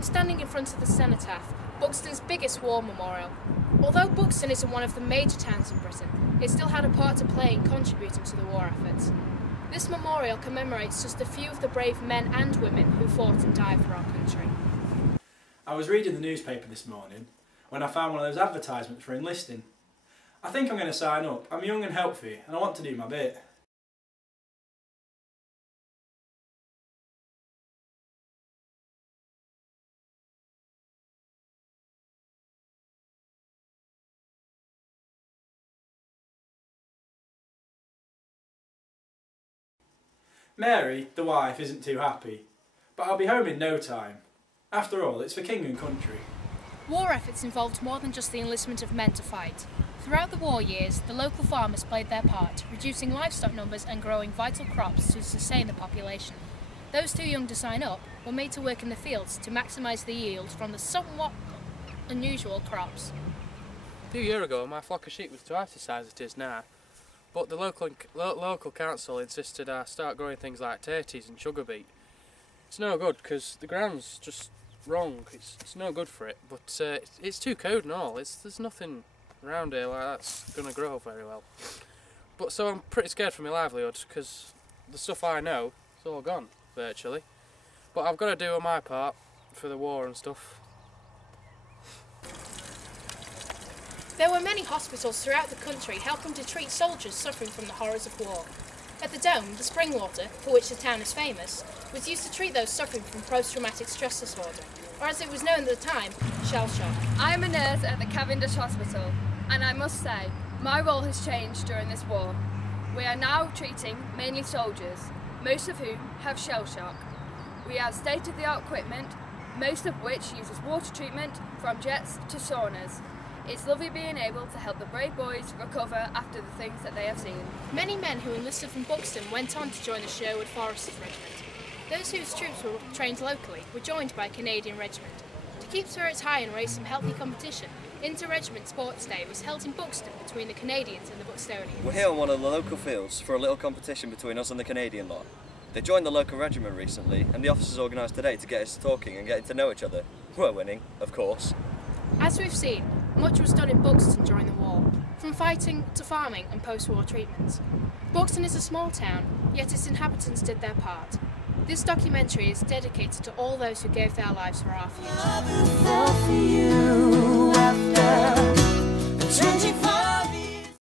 I'm standing in front of the cenotaph, Buxton's biggest war memorial. Although Buxton isn't one of the major towns in Britain, it still had a part to play in contributing to the war efforts. This memorial commemorates just a few of the brave men and women who fought and died for our country. I was reading the newspaper this morning when I found one of those advertisements for enlisting. I think I'm going to sign up. I'm young and healthy and I want to do my bit. Mary, the wife, isn't too happy, but I'll be home in no time. After all, it's for king and country. War efforts involved more than just the enlistment of men to fight. Throughout the war years, the local farmers played their part, reducing livestock numbers and growing vital crops to sustain the population. Those too young to sign up were made to work in the fields to maximise the yield from the somewhat unusual crops. A few years ago, my flock of sheep was twice the size it is now. But the local council insisted I start growing things like taties and sugar beet. It's no good because the ground's just wrong. It's no good for it. But it's too cold and all. There's nothing around here like that's going to grow very well. But so I'm pretty scared for my livelihood because the stuff I know is all gone virtually. But I've got to do my part for the war and stuff. There were many hospitals throughout the country helping to treat soldiers suffering from the horrors of war. At the Dome, the spring water, for which the town is famous, was used to treat those suffering from post-traumatic stress disorder, or as it was known at the time, shell shock. I am a nurse at the Cavendish Hospital, and I must say, my role has changed during this war. We are now treating mainly soldiers, most of whom have shell shock. We have state-of-the-art equipment, most of which uses water treatment from jets to saunas. It's lovely being able to help the brave boys recover after the things that they have seen. Many men who enlisted from Buxton went on to join the Sherwood Foresters Regiment. Those whose troops were trained locally were joined by a Canadian regiment. To keep spirits high and raise some healthy competition, Inter-Regiment Sports Day was held in Buxton between the Canadians and the Buxtonians. We're here on one of the local fields for a little competition between us and the Canadian lot. They joined the local regiment recently and the officers organised today to get us talking and getting to know each other. We're winning, of course. As we've seen, much was done in Buxton during the war, from fighting to farming and post-war treatments. Buxton is a small town, yet its inhabitants did their part. This documentary is dedicated to all those who gave their lives for our future.